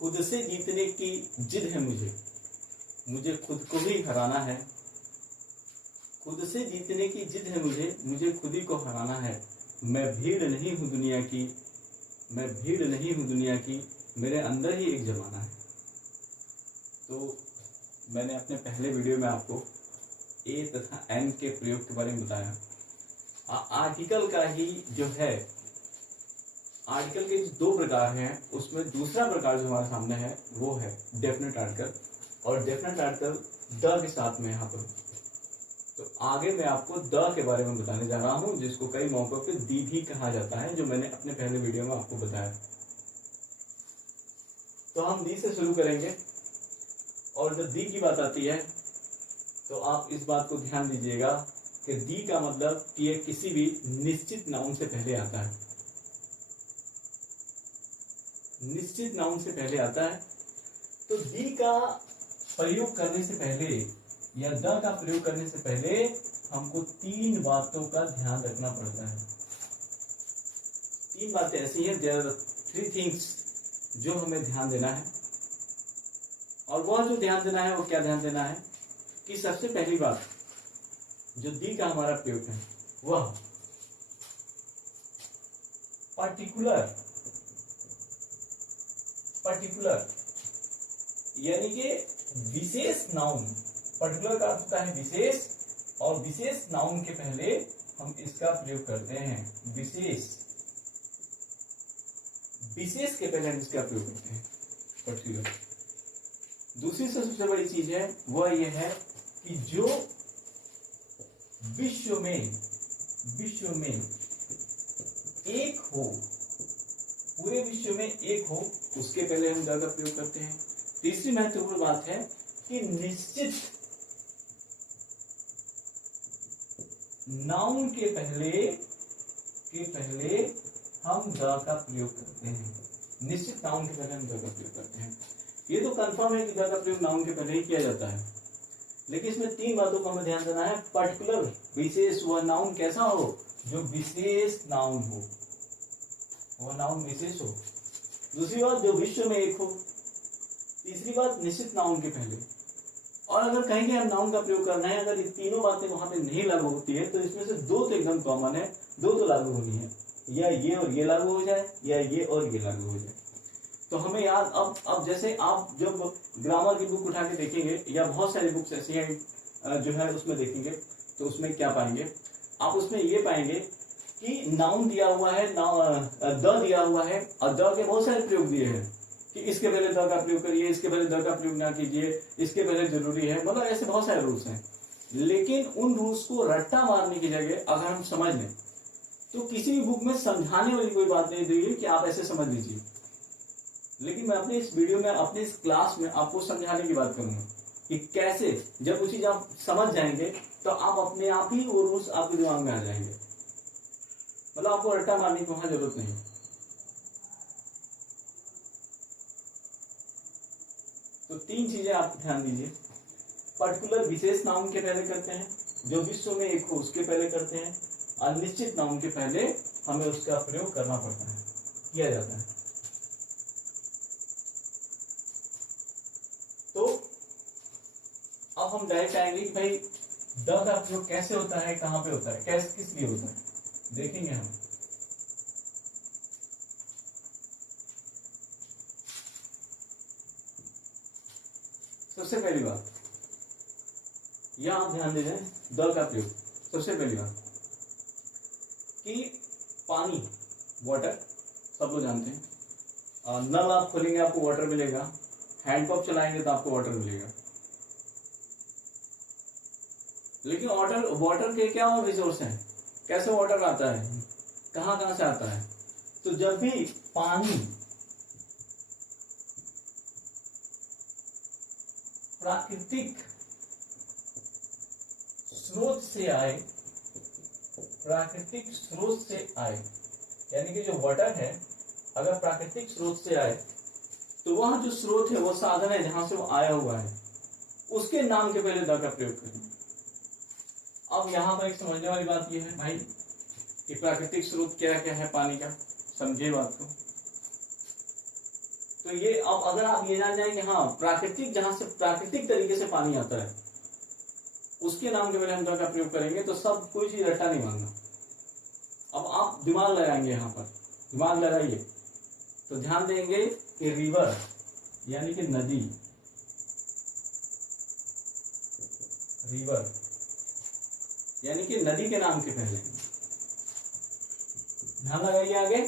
खुद से जीतने की जिद है मुझे, मुझे खुद को ही हराना है। खुद से जीतने की जिद है मुझे, मुझे खुद ही को हराना है। मैं भीड़ नहीं हूँ दुनिया की, मैं भीड़ नहीं हूँ दुनिया की, मेरे अंदर ही एक जमाना है। तो मैंने अपने पहले वीडियो में आपको ए तथा एन के प्रयोग के बारे में बताया। आर्टिकल का ही जो है, आर्टिकल के जो दो प्रकार हैं, उसमें दूसरा प्रकार जो हमारे सामने है वो है डेफिनेट आर्टिकल, और डेफिनेट आर्टिकल द के साथ में यहाँ पर। तो आगे मैं आपको द के बारे में बताने जा रहा हूँ, जिसको कई मौकों पे दी भी कहा जाता है, जो मैंने अपने पहले वीडियो में आपको बताया। तो हम दी से शुरू करेंगे, और जब दी की बात आती है तो आप इस बात को ध्यान दीजिएगा कि दी का मतलब कि ये किसी भी निश्चित नाउन से पहले आता है। निश्चित नाउन से पहले आता है। तो दी का प्रयोग करने से पहले या द का प्रयोग करने से पहले हमको तीन बातों का ध्यान रखना पड़ता है। तीन बातें ऐसी हैं, देयर आर थ्री थिंग्स जो हमें ध्यान देना है। और वह जो ध्यान देना है वो क्या ध्यान देना है कि सबसे पहली बात जो दी का हमारा प्रयोग है वह पर्टिकुलर, पर्टिकुलर यानी कि विशेष नाउन। पर्टिकुलर का अर्थ होता है विशेष, और विशेष नाउन के पहले हम इसका प्रयोग करते हैं। विशेष, विशेष के पहले हम इसका प्रयोग करते हैं पर्टिकुलर। दूसरी सबसे बड़ी चीज है वह यह है कि जो विश्व में एक हो, पूरे विश्व में एक हो, उसके पहले हम द का प्रयोग करते हैं। तीसरी महत्वपूर्ण बात है कि निश्चित नाउन के पहले हम द का प्रयोग करते हैं। निश्चित नाउन के पहले हम द का प्रयोग करते हैं। ये तो कंफर्म है कि द का प्रयोग नाउन के पहले ही किया जाता है, लेकिन इसमें तीन बातों का हमें ध्यान देना है। पर्टिकुलर, विशेष, वह नाउन कैसा हो जो विशेष नाउन हो, वह नाउन विशेष हो। दूसरी बात जो विश्व में एक हो। तीसरी बात निश्चित नाउन के पहले। और अगर कहेंगे हम नाउन का प्रयोग करना है, अगर ये तीनों बातें वहां पे नहीं लागू होती है तो इसमें से दो तो एकदम कॉमन है, दो तो लागू होनी है, या ये और ये लागू हो जाए या ये और ये लागू हो जाए। तो हमें याद, अब जैसे आप जब ग्रामर की बुक उठा के देखेंगे या बहुत सारी बुक्स ऐसी हैं जो है उसमें देखेंगे, तो उसमें क्या पाएंगे आप? उसमें ये पाएंगे कि नाउन दिया हुआ है, द दिया हुआ है, और द के बहुत सारे प्रयोग दिए हैं कि इसके पहले द का प्रयोग करिए, इसके पहले द का प्रयोग ना कीजिए, इसके पहले जरूरी है। मतलब ऐसे बहुत सारे रूल्स हैं, लेकिन उन रूल्स को रट्टा मारने की जगह अगर हम समझ लें तो किसी भी बुक में समझाने वाली कोई बात नहीं दी है कि आप ऐसे समझ लीजिए। लेकिन मैं अपने इस वीडियो में, अपने इस क्लास में आपको समझाने की बात करूंगा कि कैसे जब वो चीज आप समझ जाएंगे तो आप अपने आप ही वो रूल्स आपके दिमाग में आ जाएंगे। मतलब आपको रट्टा मारने की वहां जरूरत नहीं। तो तीन चीजें आप ध्यान दीजिए। पर्टिकुलर, विशेष नाउन के पहले करते हैं, जो विश्व में एक हो उसके पहले करते हैं, अनिश्चित नाउन के पहले हमें उसका प्रयोग करना पड़ता है, किया जाता है। तो अब हम डायरेक्ट आएंगे कि भाई द का प्रयोग कैसे होता है, कहां पे होता है, कैसे, किस लिए होता है, देखेंगे हम। सबसे पहली बात यहां आप ध्यान दे दें, द का प्रयोग। सबसे पहली बात कि पानी, वाटर, सब लोग जानते हैं। नल आप खोलेंगे आपको वाटर मिलेगा, हैंडपंप चलाएंगे तो आपको वाटर मिलेगा। लेकिन वाटर के क्या और रिसोर्स हैं, कैसे वाटर आता है, कहां कहां से आता है? तो जब भी पानी प्राकृतिक स्रोत से आए, प्राकृतिक स्रोत से आए, यानी कि जो वाटर है अगर प्राकृतिक स्रोत से आए तो वह जो स्रोत है, वो साधन है जहां से वो आया हुआ है, उसके नाम के पहले द का प्रयोग करें। अब यहां पर एक समझने वाली बात यह है भाई कि प्राकृतिक स्रोत क्या क्या है पानी का, समझिए बात को। तो तो ये अब अगर आप ये जान जाए कि हाँ प्राकृतिक, जहां से प्राकृतिक तरीके से पानी आता है उसके नाम के पहले हम द का प्रयोग करेंगे तो सब कोई चीज रट्टा नहीं मानना। अब आप दिमाग लगाएंगे, यहाँ पर दिमाग लगाइए तो ध्यान देंगे कि रिवर यानी कि नदी, रिवर यानी कि नदी के नाम के पहले ध्यान लगाइए। आगे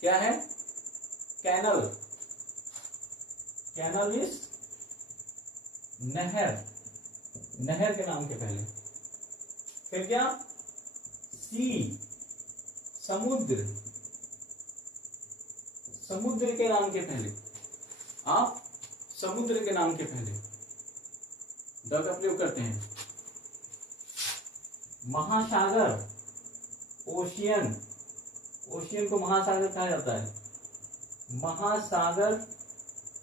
क्या है? कैनल, कैनल इज नहर, नहर के नाम के पहले। फिर क्या? सी, समुद्र, समुद्र के नाम के पहले, आप समुद्र के नाम के पहले द का प्रयोग करते हैं। महासागर, ओशियन, ओशियन को महासागर कहा जाता है, महासागर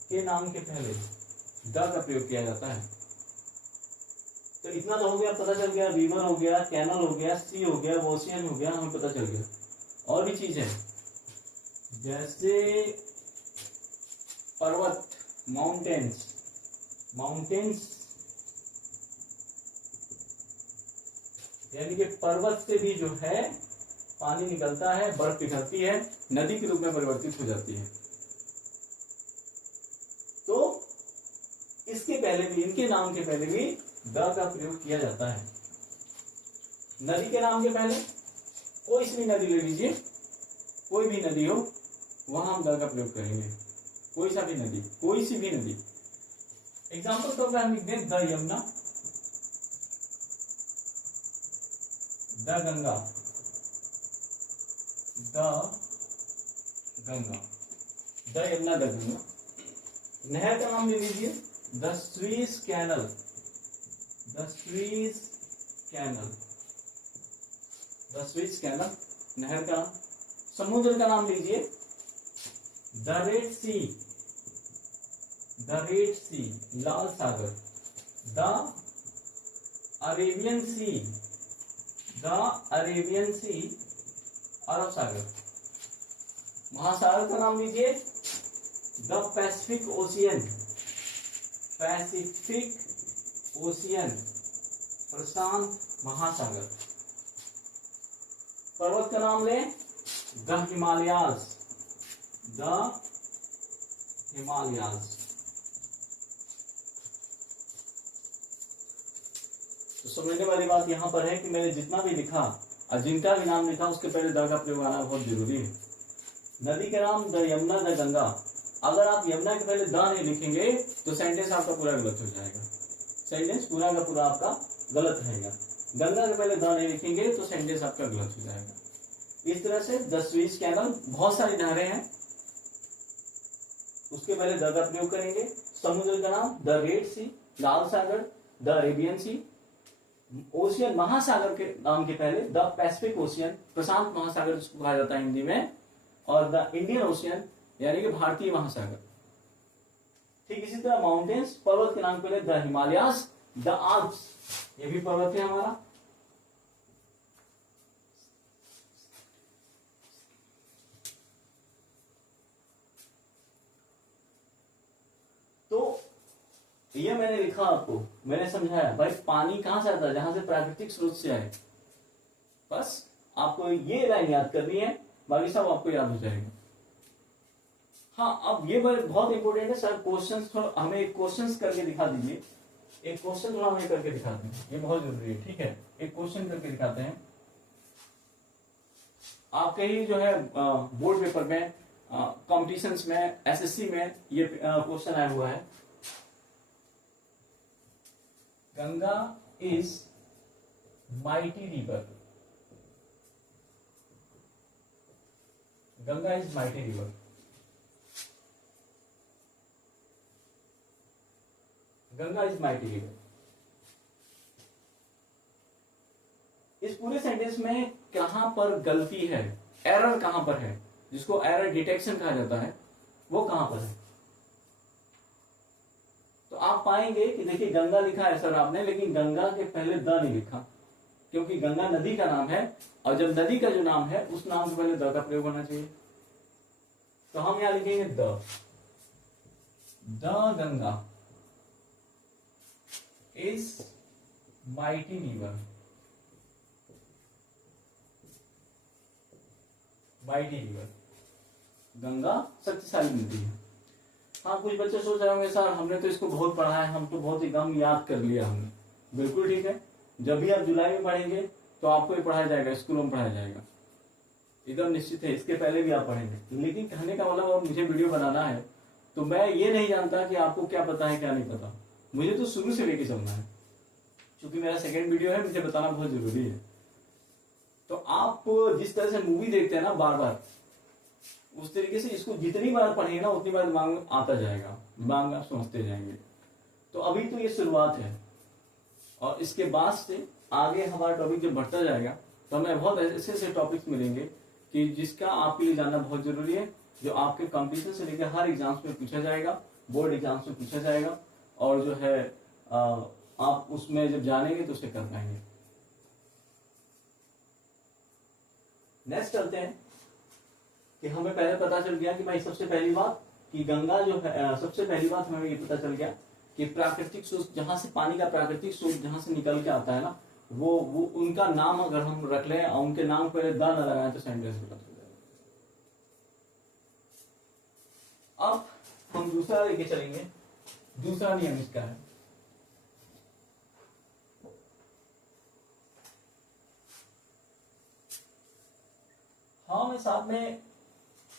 के नाम के पहले द का प्रयोग किया जाता है। तो इतना तो हो गया, पता चल गया, रिवर हो गया, कैनल हो गया, सी हो गया, ओशियन हो गया, हमें पता चल गया। और भी चीज है जैसे पर्वत, माउंटेन्स, माउंटेन्स यानी कि पर्वत से भी जो है पानी निकलता है, बर्फ पिघलती है, नदी के रूप में परिवर्तित हो जाती है। तो इसके पहले भी, इनके नाम के पहले भी द का प्रयोग किया जाता है। नदी के नाम के पहले कोई सी भी नदी ले लीजिए, कोई भी नदी हो वहां हम द का प्रयोग करेंगे। कोई सा भी नदी, कोई सी भी नदी। एग्जाम्पल तो हम लिख दें the Yamuna, the Ganga, the Ganga, the Yamuna, the Ganga. नहर का नाम ले लीजिए the Suez Canal, the Suez Canal, the Suez Canal नहर का नाम। समुद्र का नाम लीजिए the red Sea, the red सी, लाल सागर। The Arabian Sea, the Arabian Sea, अरब सागर। महासागर का नाम लीजिए the Pacific Ocean, Pacific Ocean, प्रशांत महासागर। पर्वत का नाम ले द हिमालयाज, द हिमालयाज। तो समझने वाली बात यहां पर है कि मैंने जितना भी लिखा और जिनका भी नाम लिखा उसके पहले द का प्रयोग आना बहुत जरूरी है। नदी के नाम द यमुना, द गंगा। अगर आप यमुना के पहले द नहीं लिखेंगे तो सेंटेंस आपका पूरा गलत हो जाएगा, सेंटेंस पूरा का पूरा आपका गलत रहेगा। गंगा के पहले द नहीं लिखेंगे तो सेंटेंस आपका गलत हो जाएगा। इस तरह से द स्वीज कैनल, बहुत सारी नहरें हैं, उसके पहले द का प्रयोग करेंगे। समुद्र का नाम द रेड सी, लाल सागर, द अरेबियन सी। ओशियन, महासागर के नाम के पहले द पैसिफिक ओशियन, प्रशांत महासागर जिसको कहा जाता है हिंदी में, और द इंडियन ओशियन यानी कि भारतीय महासागर। ठीक इसी तरह माउंटेन्स, पर्वत के नाम के पहले द हिमालयास, द आल्प्स, ये भी पर्वत है हमारा। तो ये मैंने लिखा, आपको मैंने समझाया भाई पानी कहां से आता है, जहां से प्राकृतिक स्रोत से आए। बस आपको ये लाइन याद करनी है, बाकी सब आपको याद हो जाएगा। हाँ, अब ये बहुत इंपॉर्टेंट है सर, क्वेश्चंस थोड़ा हमें एक क्वेश्चंस करके दिखा दीजिए। एक क्वेश्चन थोड़ा हमें करके दिखाते हैं, ये बहुत जरूरी है। ठीक है, एक क्वेश्चन करके दिखाते हैं। आपके ही जो है बोर्ड पेपर में, कॉम्पिटिशन्स में, एसएससी में ये क्वेश्चन आया हुआ है। Ganga is mighty river, Ganga is mighty river. Ganga is mighty river. इस पूरे सेंटेंस में कहां पर गलती है, एरर कहां पर है, जिसको एरर डिटेक्शन कहा जाता है, वो कहां पर है। तो आप पाएंगे कि देखिए गंगा लिखा है सर आपने, लेकिन गंगा के पहले द नहीं लिखा, क्योंकि गंगा नदी का नाम है, और जब नदी का जो नाम है उस नाम के पहले द का प्रयोग होना चाहिए। तो हम यहां लिखेंगे the, the Ganga is mighty river, mighty river, Ganga शक्तिशाली नदी है। हाँ, कुछ बच्चे सोच रहे होंगे सर हमने तो इसको बहुत पढ़ा है, हम तो बहुत एकदम याद कर लिया हमने। बिल्कुल ठीक है, जब भी आप जुलाई में पढ़ेंगे तो आपको ये पढ़ाया जाएगा, स्कूलों में पढ़ाया जाएगा, एकदम निश्चित है। इसके पहले भी आप पढ़ेंगे, लेकिन कहने का मतलब अब मुझे वीडियो बनाना है तो मैं ये नहीं जानता कि आपको क्या पता है क्या नहीं पता, मुझे तो शुरू से लेके चलना है। क्योंकि मेरा सेकेंड वीडियो है, मुझे बताना बहुत जरूरी है। तो आप जिस तरह से मूवी देखते हैं ना बार बार, उस तरीके से इसको जितनी बार पढ़ेंगे ना उतनी बार दिमाग में आता जाएगा, दिमाग में आप समझते जाएंगे। तो अभी तो ये शुरुआत है, और इसके बाद से आगे हमारा टॉपिक जब बढ़ता जाएगा तो हमें बहुत ऐसे ऐसे टॉपिक्स मिलेंगे कि जिसका आपके लिए जानना बहुत जरूरी है, जो आपके कंपटीशन से लेकर हर एग्जाम्स में पूछा जाएगा, बोर्ड एग्जाम्स में पूछा जाएगा, और जो है आप उसमें जब जानेंगे तो उसे कर पाएंगे। नेक्स्ट चलते हैं कि हमें पहले पता चल गया कि भाई सबसे पहली बात कि गंगा जो है, सबसे पहली बात हमें ये पता चल गया कि प्राकृतिक स्रोत, जहां से पानी का प्राकृतिक स्रोत जहां से निकल के आता है ना, वो उनका नाम अगर हम रख लें और उनके नाम पर द न लगाएं तो सेंटेंस पता चल जाएगा। अब हम दूसरा लेके चलेंगे, दूसरा नियम इसका है, हाँ मैं साथ में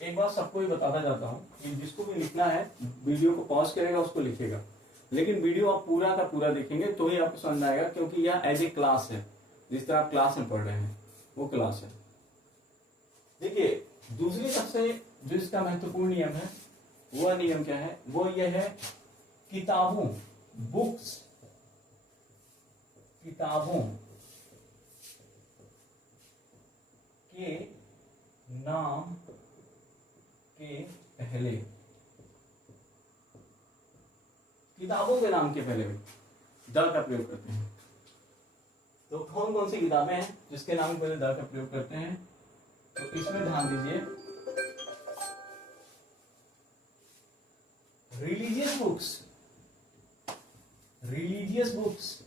एक बार सबको ही बताता जाता हूँ कि जिसको भी लिखना है वीडियो को पॉज करेगा उसको लिखेगा, लेकिन वीडियो आप पूरा का पूरा देखेंगे तो ही आपको समझ आएगा, क्योंकि यह एज ए क्लास है, जिस तरह आप क्लास में पढ़ रहे हैं वो क्लास है। देखिए दूसरी सबसे जो इसका महत्वपूर्ण नियम है, वह नियम क्या है, वो ये है किताबों, बुक्स, किताबों के नाम के पहले, किताबों के नाम के पहले द का प्रयोग करते हैं। तो कौन कौन सी किताबें हैं जिसके नाम के पहले द का प्रयोग करते हैं, तो इसमें ध्यान दीजिए, रिलीजियस बुक्स, रिलीजियस बुक्स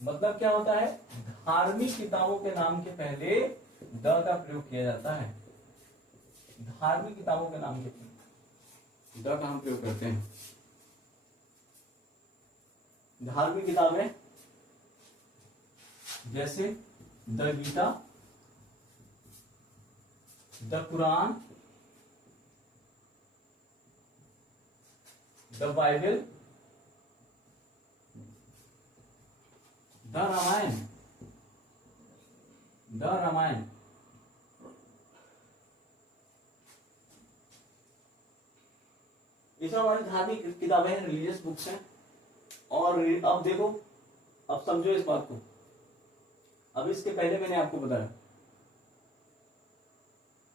मतलब क्या होता है, धार्मिक किताबों के नाम के पहले द का प्रयोग किया जाता है। धार्मिक किताबों के नाम के पहले द का हम प्रयोग करते हैं। धार्मिक किताबें जैसे the Gita, the Quran, the Bible, the Ramayana, the Ramayana, ये सब हमारी धार्मिक किताबें हैं, रिलीजियस बुक्स हैं। और अब देखो, अब समझो इस बात को, अब इसके पहले मैंने आपको बताया,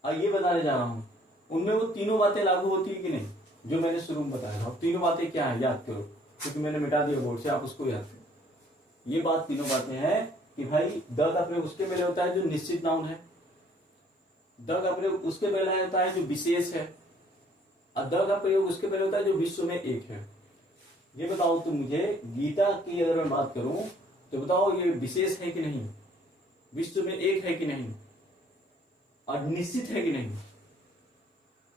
अब ये बताने जा रहा हूं, उनमें वो तीनों बातें लागू होती है कि नहीं जो मैंने शुरू में बताया था। अब तीनों बातें क्या है याद करो, क्योंकि मैंने मिटा दिया बोर्ड से, आप उसको याद करो। ये बात तीनों बातें हैं कि भाई द का प्रयोग उसके पहले होता है जो निश्चित नाउन है, द का प्रयोग उसके पहले होता है जो विशेष है, और द का प्रयोग उसके पहले होता है जो विश्व में एक है। ये बताओ तुम मुझे, गीता की अगर मैं बात करूं तो बताओ ये विशेष है कि नहीं, विश्व में एक है कि नहीं, और निश्चित है कि नहीं।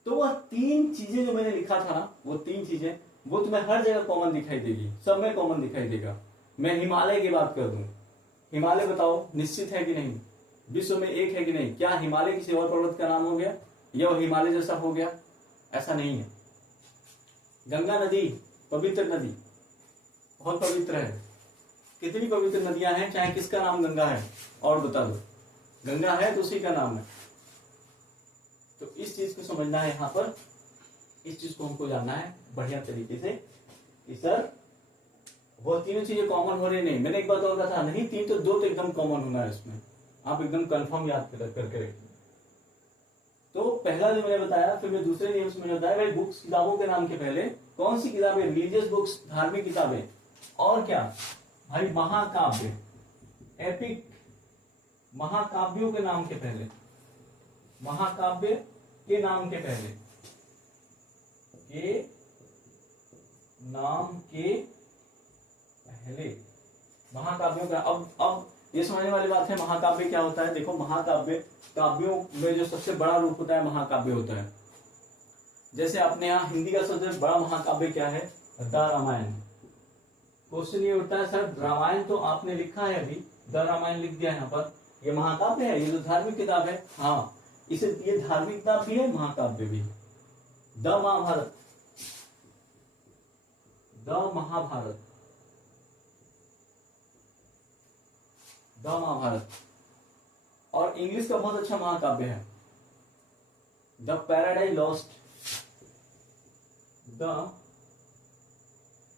तो वह तीन चीजें जो मैंने लिखा था ना, वो तीन चीजें वो तुम्हें हर जगह कॉमन दिखाई देगी, सब में कॉमन दिखाई देगा। मैं हिमालय की बात कर दूं, हिमालय बताओ निश्चित है कि नहीं, विश्व में एक है कि नहीं, क्या हिमालय किसी और पर्वत का नाम हो गया या वो हिमालय जैसा हो गया, ऐसा नहीं है। गंगा नदी पवित्र नदी, बहुत पवित्र है। कितनी पवित्र नदियां हैं, चाहे किसका नाम गंगा है और बता दो, गंगा है तो उसी का नाम है। तो इस चीज को समझना है, यहाँ पर इस चीज को हमको जानना है बढ़िया तरीके से कि सर वो तीनों चीजें कॉमन हो रही नहीं। मैंने एक बात और कहा था, नहीं तीन तो दो तो एकदम कॉमन होना है इसमें, आप एकदम कंफर्म याद करके रखिए। तो पहला जो मैंने बताया, फिर मैं दूसरे नियम से मैंने बताया भाई बुक्स, किताबों के नाम के पहले कौन सी किताबें, रिलीजियस बुक्स, धार्मिक किताबें, और क्या भाई महाकाव्य, एपिक, महाकाव्यों के नाम के पहले, महाकाव्य के नाम के पहले के नाम के पहले महाकाव्यों का। अब ये समझने वाली बात है, महाकाव्य क्या होता है। देखो, महाकाव्य काव्यों में जो सबसे बड़ा रूप होता है महाकाव्य होता है। जैसे अपने यहाँ हिंदी का सबसे बड़ा महाकाव्य क्या है, द रामायण। क्वेश्चन ये उठता है, सर रामायण तो आपने लिखा है, अभी द रामायण लिख दिया यहाँ पर, ये महाकाव्य है, ये तो धार्मिक किताब है। हाँ, इसे ये धार्मिक किताब भी है, महाकाव्य भी। The Mahabharata, the Mahabharata, the Mahabharata. और इंग्लिश का बहुत अच्छा महाकाव्य है, the Paradise Lost, the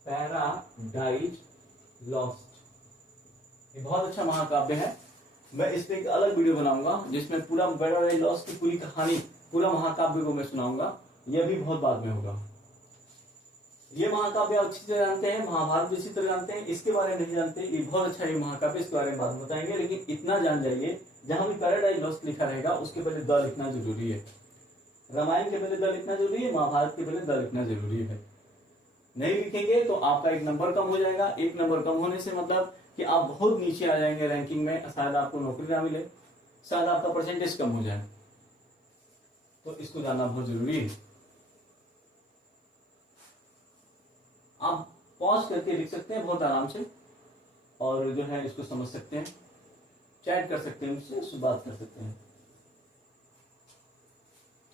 Paradise Lost. ये बहुत अच्छा महाकाव्य है। मैं इस पे एक अलग वीडियो बनाऊंगा जिसमें पूरा पैराडाइज लॉस्ट की पूरी कहानी, पूरा महाकाव्य को मैं सुनाऊंगा। यह भी बहुत बाद में होगा। ये महाकाव्य अच्छी तरह जानते हैं, महाभारत भी इसी तरह जानते हैं, इसके बारे में नहीं जानते, ये बहुत अच्छा ये महाकाव्य, इसके बारे में बाद में बताएंगे। लेकिन इतना जान जाइए, जहां भी पैराडाइज लॉस्ट लिखा रहेगा उसके पहले द लिखना जरूरी है। रामायण के पहले द लिखना जरूरी है, महाभारत के पहले द लिखना जरूरी है। नहीं लिखेंगे तो आपका एक नंबर कम हो जाएगा। एक नंबर कम होने से मतलब कि आप बहुत नीचे आ जाएंगे रैंकिंग में, शायद आपको नौकरी ना मिले, शायद आपका परसेंटेज कम हो जाए। तो इसको जानना बहुत जरूरी है। आप पॉज करके लिख सकते हैं बहुत आराम से, और जो है इसको समझ सकते हैं, चैट कर सकते हैं, मुझसे बात कर सकते हैं।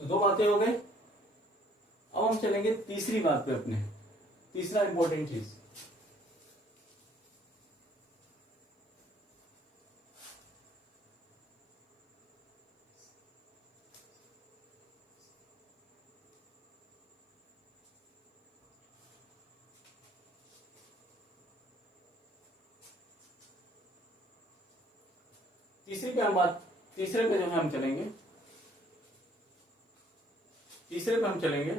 तो दो बातें हो गई। अब हम चलेंगे तीसरी बात पे अपने, तीसरा इंपॉर्टेंट चीज। तीसरे पे जो है हम चलेंगे, तीसरे पे हम चलेंगे।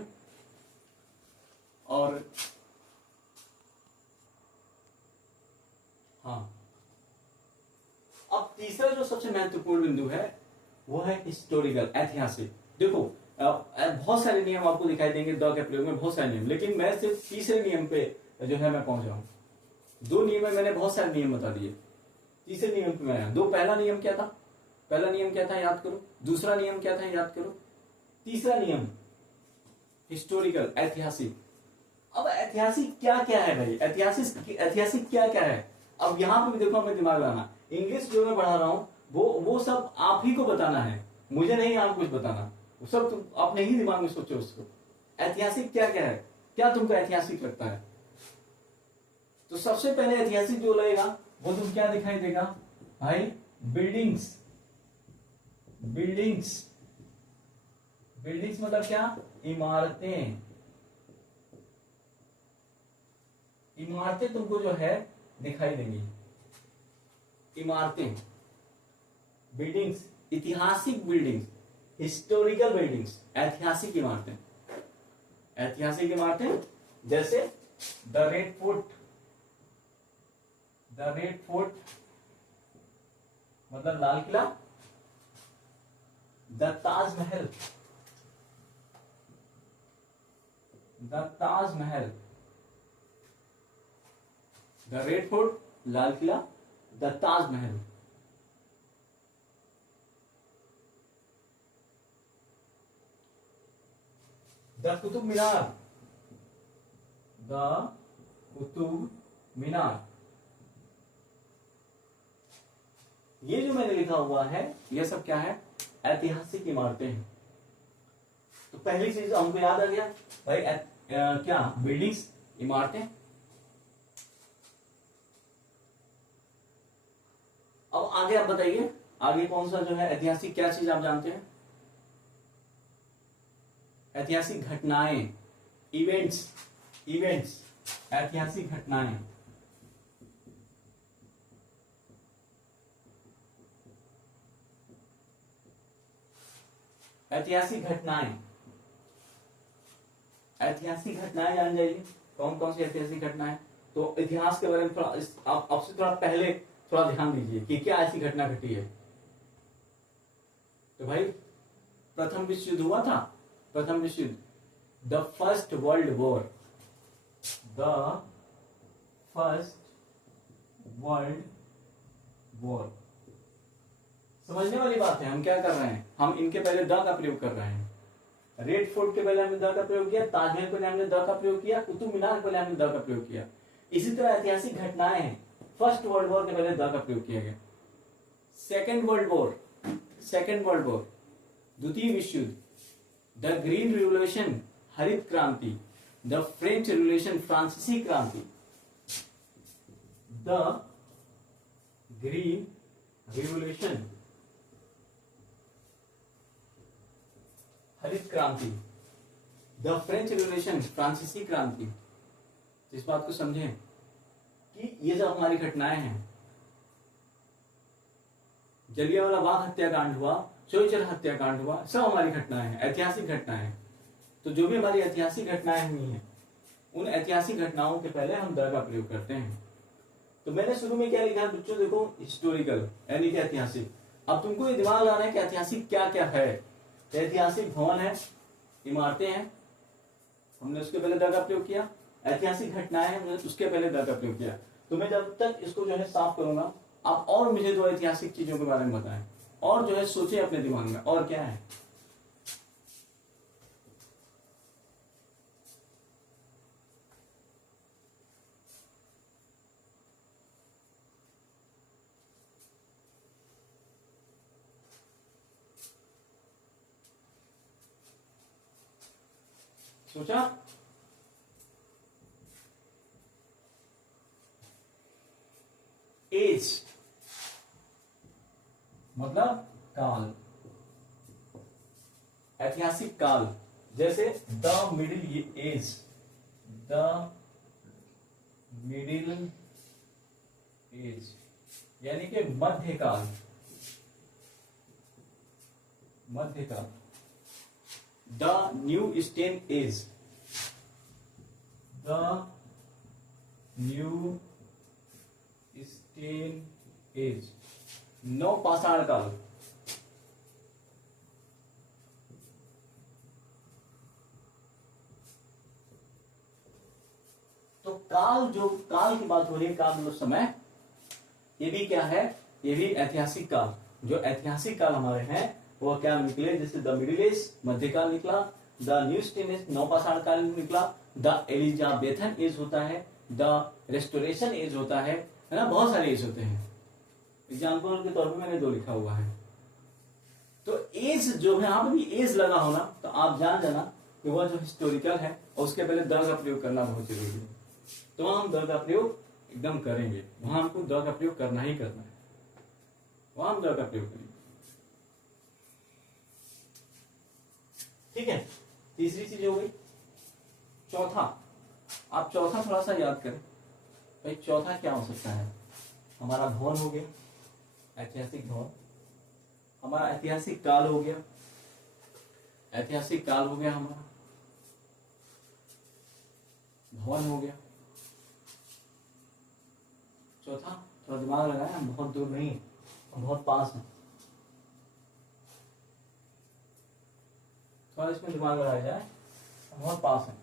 और हाँ, अब तीसरा जो सबसे महत्वपूर्ण बिंदु है वो है हिस्टोरिकल, ऐतिहासिक। देखो, बहुत सारे नियम आपको दिखाई देंगे द के प्रयोग में, बहुत सारे नियम, लेकिन मैं सिर्फ तीसरे नियम पे जो है मैं पहुंच रहा हूं। दो नियम में मैंने बहुत सारे नियम बता दिए, तीसरे नियम पे मैं आया। दो, पहला नियम क्या था, पहला नियम क्या था याद करो, दूसरा नियम क्या था याद करो, तीसरा नियम हिस्टोरिकल, ऐतिहासिक। अब ऐतिहासिक क्या क्या है भाई, ऐतिहासिक क्या क्या है। अब यहां पे भी देखो, हमें दिमाग लगाना, इंग्लिश जो मैं पढ़ा रहा हूं वो सब आप ही को बताना है, मुझे नहीं आप कुछ बताना, वो सब तुम अपने ही दिमाग में सोचो उसको। ऐतिहासिक क्या क्या है, क्या तुमको ऐतिहासिक लगता है। तो सबसे पहले ऐतिहासिक जो लगेगा वो तुम क्या दिखाई देगा भाई, बिल्डिंग्स। बिल्डिंग्स, बिल्डिंग्स मतलब क्या, इमारतें। इमारतें तुमको जो है दिखाई देंगी, इमारतें, बिल्डिंग्स, ऐतिहासिक बिल्डिंग्स, हिस्टोरिकल बिल्डिंग्स, ऐतिहासिक इमारतें। ऐतिहासिक इमारतें जैसे the Red Fort, the Red Fort मतलब लाल किला, the Taj Mahal, the Taj Mahal, the Red Fort, लाल किला, the Taj Mahal. The Qutub Minar, the Qutub Minar. ये जो मैंने लिखा हुआ है ये सब क्या है, ऐतिहासिक इमारतें हैं। तो पहली चीज हमको याद आ गया भाई, क्या, बिल्डिंग्स, इमारतें। अब आगे आप बताइए, आगे कौन सा जो है ऐतिहासिक, क्या चीज आप जानते हैं। ऐतिहासिक घटनाएं, इवेंट्स, इवेंट्स, ऐतिहासिक घटनाएं। ऐतिहासिक घटनाएं, ऐतिहासिक घटनाएं जान जाइए, कौन कौन सी ऐतिहासिक घटनाएं। तो इतिहास के बारे में थोड़ा आप आपसे थोड़ा पहले थोड़ा ध्यान दीजिए कि क्या ऐसी घटना घटी है। तो भाई, प्रथम विश्व युद्ध हुआ था, प्रथम विश्व युद्ध, the first world war, the first world war. समझने वाली बात है, हम क्या कर रहे हैं, हम इनके पहले द का प्रयोग कर रहे हैं। रेड फोर्ट के पहले हमने द का प्रयोग किया, ताजमहल के पहले हमने द का प्रयोग किया, कुतुब मीनार के पहले हमने द का प्रयोग किया। इसी तरह ऐतिहासिक घटनाएं हैं, फर्स्ट वर्ल्ड वॉर के पहले द का प्रयोग किया गया। Second world war, second world war, द्वितीय विश्व युद्ध, द ग्रीन रिवोल्यूशन, हरित क्रांति, द फ्रेंच रिवोल्यूशन, फ्रांसीसी क्रांति, द ग्रीन रिवोल्यूशन, हरित क्रांति, द फ्रेंच रिवोल्यूशन, फ्रांसीसी क्रांति। इस बात को समझें कि ये जो हमारी घटनाएं हैं, जलियांवाला बाग हत्याकांड हुआ, चौचर हत्याकांड हुआ, सब हमारी घटनाएं हैं, ऐतिहासिक घटनाएं हैं। तो जो भी हमारी ऐतिहासिक घटनाएं हुई हैं, उन ऐतिहासिक घटनाओं के पहले हम द का प्रयोग करते हैं। तो मैंने शुरू में क्या लिखा बच्चों, देखो हिस्टोरिकल यानी कि ऐतिहासिक। अब तुमको ये दिमाग ला रहा है कि ऐतिहासिक क्या क्या है। ऐतिहासिक भवन है, इमारतें हैं, हमने उसके पहले द का प्रयोग किया। ऐतिहासिक घटनाएं हैं, हमने उसके पहले द का प्रयोग किया। तो मैं जब तक इसको जो है साफ करूंगा, आप और मुझे दो ऐतिहासिक चीजों के बारे में बताएं, और जो है सोचे अपने दिमाग में और क्या है। सोचा? एज मतलब काल, ऐतिहासिक काल, जैसे the middle age, the middle age यानी कि मध्यकाल, मध्यकाल। The new stone age, the new stone age, नवपाषाण काल, तो काल, जो काल की बात हो रही है, काल मतलब समय, ये भी क्या है, ये भी ऐतिहासिक काल। जो ऐतिहासिक काल हमारे हैं वो क्या निकले, जैसे द मिडिल एज मध्यकाल निकला, द न्यू स्टेन एज नवपाषाण काल निकला, द एलिजाबेथन एज होता है, द रेस्टोरेशन एज होता है ना, बहुत सारे एज होते हैं। एग्जाम्पल के तौर पे मैंने दो लिखा हुआ है। तो एज जो है, यहाँ पे भी एज लगा होना, तो आप जान जाना कि वह जो हिस्टोरिकल है और उसके पहले द का प्रयोग करना बहुत जरूरी है। तो वहां हम द का प्रयोग एकदम करेंगे, वहां हमको द का प्रयोग करना ही करना है, वहां हम द का प्रयोग करेंगे। ठीक है, तीसरी चीज हो गई। चौथा, आप चौथा थोड़ा सा याद करें भाई, चौथा क्या हो सकता है। हमारा भवन हो गया, ऐतिहासिक भवन, हमारा ऐतिहासिक काल हो गया, ऐतिहासिक काल हो गया, हमारा भवन हो गया। चौथा थोड़ा दिमाग लगाया, हम बहुत दूर नहीं, हम बहुत पास हैं, थोड़ा इसमें दिमाग लगाया जाए, हम बहुत पास हैं।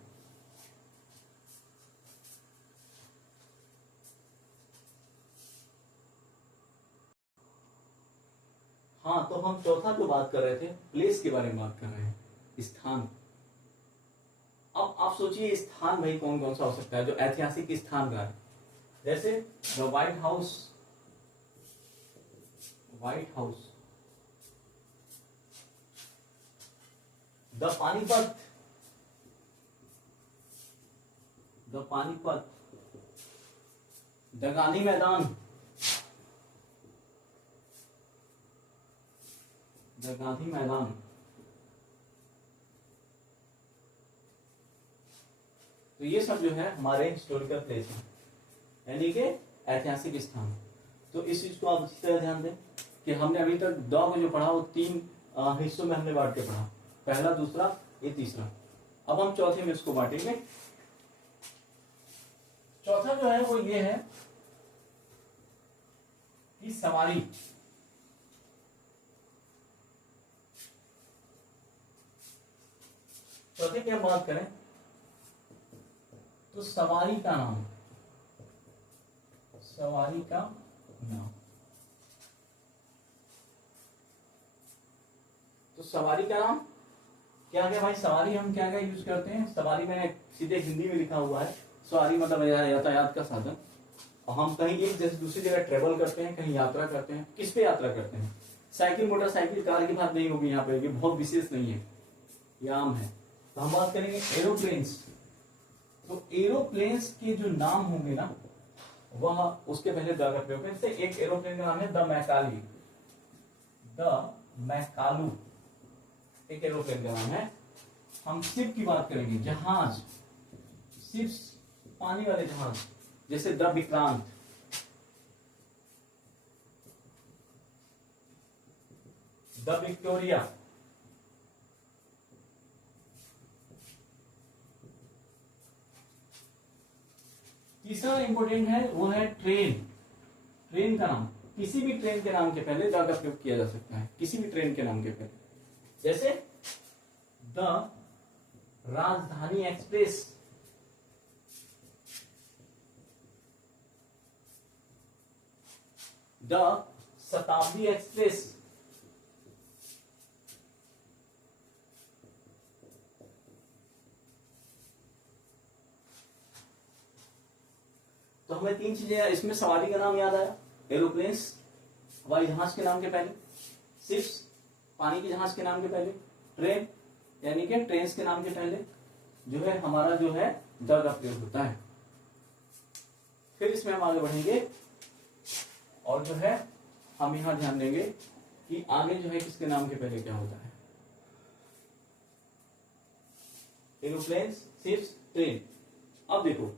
हाँ, तो हम चौथा जो बात कर रहे थे, प्लेस के बारे में बात कर रहे हैं, स्थान। अब आप सोचिए स्थान भाई कौन कौन सा हो सकता है जो ऐतिहासिक स्थान का है। जैसे the white house, white house, the Panipat, the Panipat, the Gandhi मैदान, द गांधी मैदान। तो ये सब जो है हमारे हिस्टोरिकल प्लेस है, यानी कि ऐतिहासिक स्थान। तो इस चीज को आप अच्छी तरह ध्यान दें कि हमने अभी तक द को जो पढ़ा वो तीन हिस्सों में हमने बांट के पढ़ा, पहला, दूसरा, ये तीसरा। अब हम चौथे में इसको बांटेंगे। चौथा जो है वो ये है कि सवारी, चौथे की हम बात करें तो सवारी का नाम, सवारी का नाम। तो सवारी का नाम क्या गया भाई? सवारी हम क्या क्या यूज करते हैं? सवारी मैंने सीधे हिंदी में लिखा हुआ है, सवारी मतलब यातायात का साधन। और हम कहीं एक जैसे दूसरी जगह ट्रेवल करते हैं, कहीं यात्रा करते हैं। किस पे यात्रा करते हैं? साइकिल, मोटरसाइकिल, कार की बात नहीं होगी यहाँ पे, ये बहुत विशेष नहीं है, ये आम है। तो हम बात करेंगे एरोप्लेन्स। तो एरोप्लेन्स के जो नाम होंगे ना, वह उसके पहले द का प्रयोग है। जैसे एक एरोप्लेन का नाम है द मैकाली, द मैकालू एक एरोप्लेन का नाम है। हम शिप की बात करेंगे, जहाज, शिप्स पानी वाले जहाज, जैसे द विक्रांत, द विक्टोरिया। तीसरा इंपोर्टेंट है वो है ट्रेन। ट्रेन का नाम, किसी भी ट्रेन के नाम के पहले द का प्रयोग किया जा सकता है, किसी भी ट्रेन के नाम के पहले। जैसे द राजधानी एक्सप्रेस, द शताब्दी एक्सप्रेस, तो हमें तीन चीजें इसमें सवारी का नाम याद आया, एरोप्लेन्स हवाई जहाज के नाम के पहले, शिप्स पानी के जहाज के नाम के पहले, ट्रेन यानी कि ट्रेन्स के नाम के पहले जो है हमारा जो है द का प्रयोग होता है। फिर इसमें हम आगे बढ़ेंगे और जो है हम यहां ध्यान देंगे कि आगे जो है किसके नाम के पहले क्या होता है। Aeroplanes, ships, train. अब देखो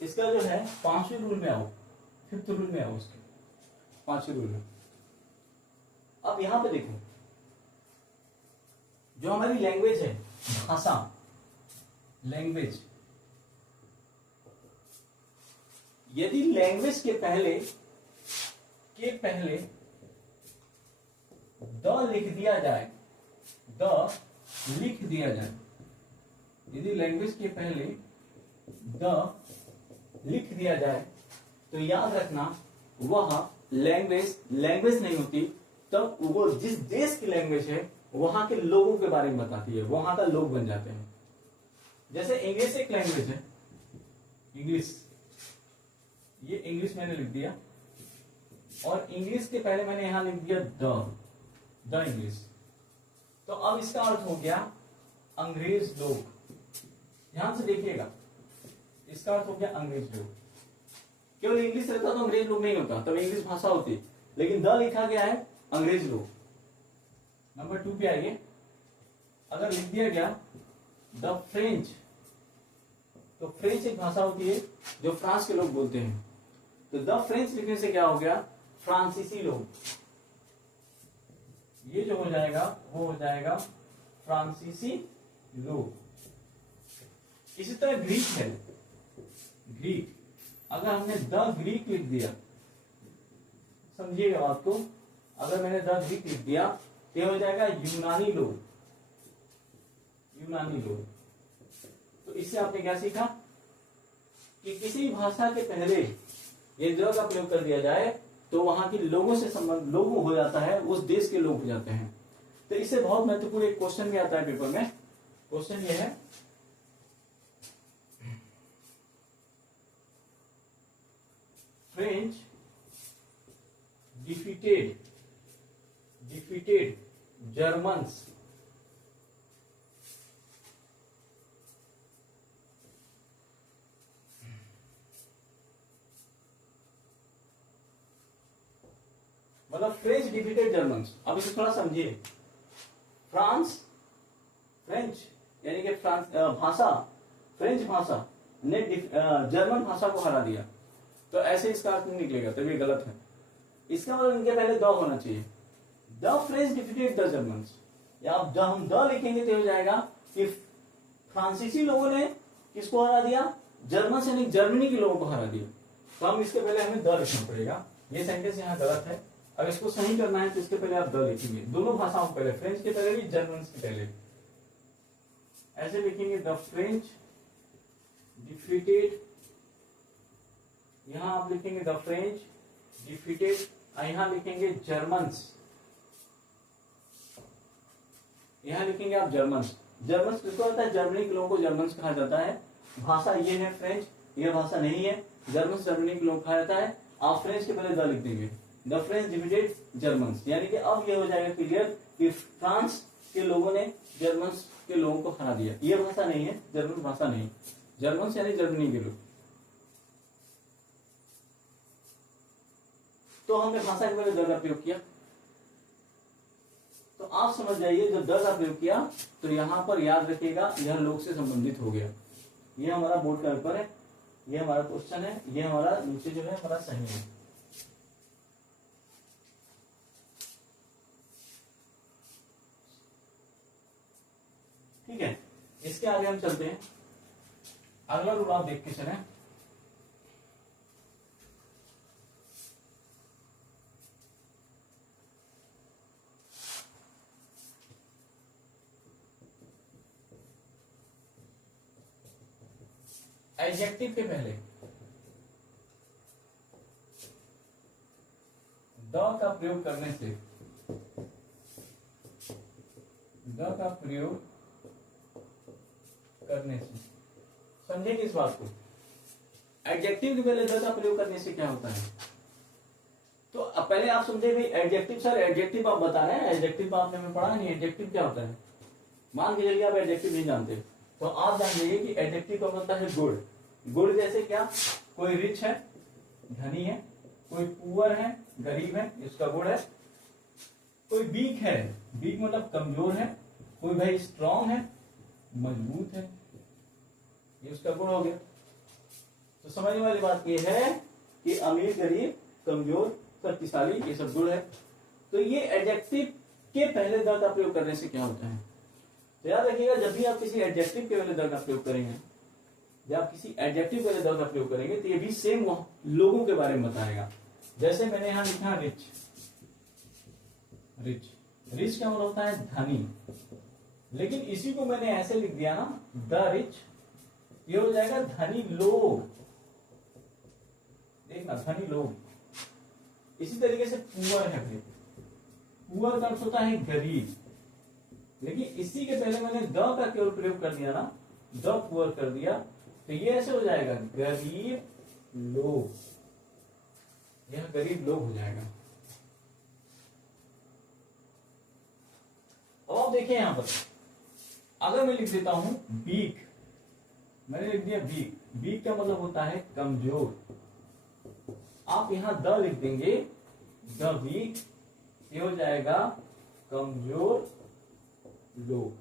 इसका जो है पांचवें रूल में आओ, फिफ्थ रूल में आओ, उसके पांचवें रूल में। अब यहां पे देखो जो हमारी लैंग्वेज है, भाषा, लैंग्वेज, यदि लैंग्वेज के पहले द लिख दिया जाए, द लिख दिया जाए, यदि लैंग्वेज के पहले द लिख दिया जाए तो याद रखना वह लैंग्वेज नहीं होती, तब वो जिस देश की लैंग्वेज है वहां के लोगों के बारे में बताती है, वहां का लोग बन जाते हैं। जैसे इंग्लिश एक लैंग्वेज है, इंग्लिश, ये इंग्लिश मैंने लिख दिया और इंग्लिश के पहले मैंने यहां लिख दिया द इंग्लिश। तो अब इसका अर्थ हो गया अंग्रेज लोग। ध्यान से देखिएगा, इसका अर्थ हो गया अंग्रेज लोग। केवल इंग्लिश रहता तो अंग्रेज लोग नहीं होता, तब इंग्लिश भाषा होती, लेकिन द लिखा गया है अंग्रेज लोग। नंबर 2 पे आइए, अगर लिख दिया गया द फ्रेंच, तो फ्रेंच एक भाषा होती है जो फ्रांस के लोग बोलते हैं, तो द फ्रेंच लिखने से क्या हो गया? फ्रांसीसी लोग। ये जो हो जाएगा वो हो जाएगा फ्रांसीसी लोग। इसी तरह ग्रीक है, ग्रीक, अगर हमने द ग्रीक लिख दिया, समझिएगा बात को, अगर मैंने द ग्रीक लिख दिया तो ये हो जाएगा यूनानी लोग, यूनानी लोग। तो इससे आपने क्या सीखा कि किसी भाषा के पहले ये द का प्रयोग कर दिया जाए तो वहां के लोगों से संबंध, लोगों हो जाता है, उस देश के लोग हो जाते हैं। तो इससे बहुत महत्वपूर्ण एक क्वेश्चन भी आता है पेपर में। क्वेश्चन ये है, फ्रेंच डिफीटेड जर्मन्स मतलब फ्रेंच डिफीटेड जर्मन्स। अब इसे थोड़ा समझिए, फ्रांस, फ्रेंच यानी कि फ्रांस भाषा, फ्रेंच भाषा ने जर्मन भाषा को हरा दिया, तो ऐसे इसका अर्थ नहीं निकलेगा, तब ये गलत है। इसका मतलब इनके पहले द होना चाहिए। The French defeated the Germans, या जब हम द लिखेंगे तो हो जाएगा कि फ्रांसीसी लोगों ने किसको हरा दिया, जर्मन यानी जर्मनी के लोगों को हरा दिया। तो हम इसके पहले हमें द लिखना पड़ेगा। ये सेंटेंस यहाँ गलत है, अब इसको सही करना है तो इसके पहले आप द लिखेंगे, दोनों भाषाओं के पहले, फ्रेंच के पहले भी जर्मन के पहले। ऐसे लिखेंगे द फ्रेंच डिफीटेड, यहां आप लिखेंगे द फ्रेंच डिफीटेड, यहां लिखेंगे जर्मन्स, यहां लिखेंगे आप जर्मन्स। जर्मन्स किसको होता है, जर्मनी के लोगों को जर्मन्स कहा जाता है। भाषा ये है फ्रेंच, ये भाषा नहीं है, जर्मन्स जर्मनी के लोग कहा जाता है। आप फ्रेंच के पहले द लिख देंगे, द फ्रेंच डिफीटेड जर्मन्स, यानी कि अब ये हो जाएगा क्लियर कि फ्रांस के लोगों ने जर्मन्स के लोगों को हरा दिया। ये भाषा नहीं है, जर्मन भाषा नहीं, जर्मन्स यानी जर्मनी के लोग। तो हमने भाषा के पहले द का प्रयोग किया, तो आप समझ जाइए जब द का प्रयोग किया तो यहां पर याद रखिएगा यह लोग से संबंधित हो गया। ये हमारा बोर्ड का पेपर है, ये हमारा क्वेश्चन है, ये हमारा नीचे जो है हमारा सही है। ठीक है, इसके आगे हम चलते हैं। अगला रूल आप देख के चलें। एडजेक्टिव के पहले द का प्रयोग करने से, द का प्रयोग करने से समझेंगे इस बात को। एडजेक्टिव के पहले द का प्रयोग करने से क्या होता है, तो अब पहले आप समझे भाई एडजेक्टिव, सर एडजेक्टिव आप बता रहे हैं, एडजेक्टिव आपने हमें पढ़ा नहीं, एडजेक्टिव क्या होता है। मान के चलिए आप एडजेक्टिव नहीं जानते तो आप जान जाइए कि एडजेक्टिव का मतलब है गुड। गुड जैसे क्या, कोई रिच है धनी है, कोई पुअर है गरीब है, इसका गुड है। कोई वीक है, वीक मतलब कमजोर है, कोई भाई स्ट्रांग है मजबूत है, ये उसका गुण हो गया। तो समझने वाली बात ये है कि अमीर गरीब कमजोर शक्तिशाली ये सब गुण है। तो ये एडजेक्टिव के पहले द का प्रयोग करने से क्या होता है, तो याद रखिएगा जब भी आप किसी एडजेक्टिव के पहले द का प्रयोग करेंगे, जब आप किसी एडजेक्टिव के पहले द का प्रयोग करेंगे तो ये भी सेम लोगों के बारे में बताएगा। जैसे मैंने यहां लिखा रिच, रिच, रिच क्या मतलब होता है धनी, लेकिन इसी को मैंने ऐसे लिख दिया ना द रिच, ये हो जाएगा धनी लोग। देखना धनी लोग। इसी तरीके से पुअर है, फिर पुअर का अर्थ होता है गरीब, लेकिन इसी के पहले मैंने द का केवल प्रयोग कर दिया ना, द पुअर कर दिया, तो ये ऐसे हो जाएगा गरीब लोग, यह गरीब लोग हो जाएगा। अब आप देखिए यहां पर अगर मैं लिख देता हूं वीक, मैंने लिख दिया वीक, वीक का मतलब होता है कमजोर। आप यहां द लिख देंगे द वीक, ये हो जाएगा कमजोर लोग,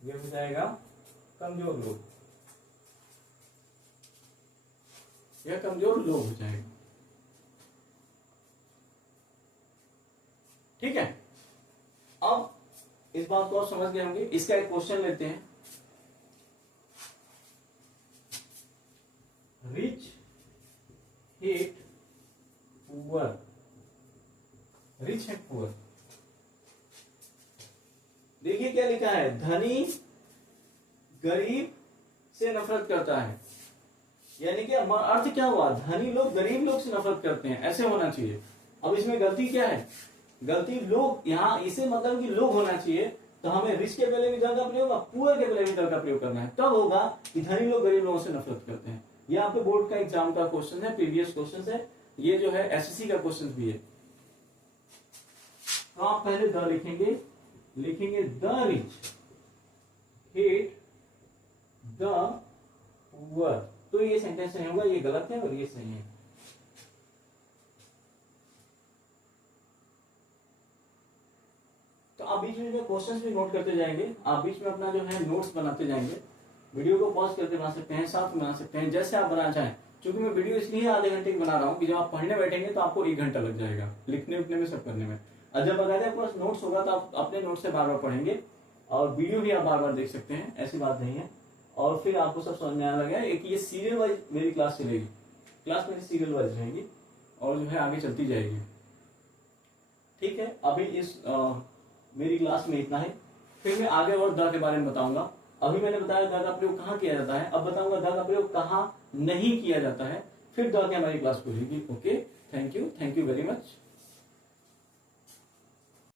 ये हो जाएगा कमजोर लोग, यह कमजोर लोग हो जाएगा। ठीक है, अब इस बात को आप समझ गए होंगे। इसका एक क्वेश्चन लेते हैं। रिच हेट पुअर, रिच है पुअर। देखिए क्या लिखा है, धनी गरीब से नफरत करता है, यानी कि अर्थ क्या हुआ, धनी लोग गरीब लोग से नफरत करते हैं, ऐसे होना चाहिए। अब इसमें गलती क्या है, गलती लोग, यहां इसे मतलब कि लोग होना चाहिए, तो हमें रिच के पहले भी द का प्रयोग, पुअर के पहले भी द का प्रयोग करना है, तब होगा कि धनी लोग गरीब लोगों से नफरत करते हैं। ये आपके बोर्ड का एग्जाम का क्वेश्चन है, प्रीवियस क्वेश्चन है, ये जो है एसएससी का क्वेश्चन भी है। तो आप पहले द लिखेंगे, लिखेंगे the rich hate the poor, तो ये सेंटेंस नहीं होगा, ये गलत है और ये सही है। तो आप बीच में क्वेश्चंस भी नोट करते जाएंगे, आप बीच में अपना जो है नोट्स बनाते जाएंगे, वीडियो को पॉज करके बना सकते हैं, साथ में बना सकते हैं, जैसे आप बनाना चाहें। क्योंकि मैं वीडियो इसलिए आधे घंटे की बना रहा हूँ कि जब आप पढ़ने बैठेंगे तो आपको 1 घंटा लग जाएगा लिखने उठने में, सब करने में। और जब अगर आपके पास नोट्स होगा तो आप अपने नोट्स से बार बार पढ़ेंगे और वीडियो भी आप बार बार देख सकते हैं, ऐसी बात नहीं है। और फिर आपको सब समझ में आने लगा है कि ये सीरियल वाइज मेरी क्लास चलेगी, क्लास मेरी सीरियल वाइज रहेगी और जो है आगे चलती जाएगी। ठीक है, अभी इस मेरी क्लास में इतना है। फिर मैं आगे और द के बारे में बताऊंगा। अभी मैंने बताया द का प्रयोग कहाँ किया जाता है, अब बताऊंगा द का प्रयोग कहाँ नहीं किया जाता है, फिर द की हमारी क्लास पूरी होगी। Okay, thank you very much.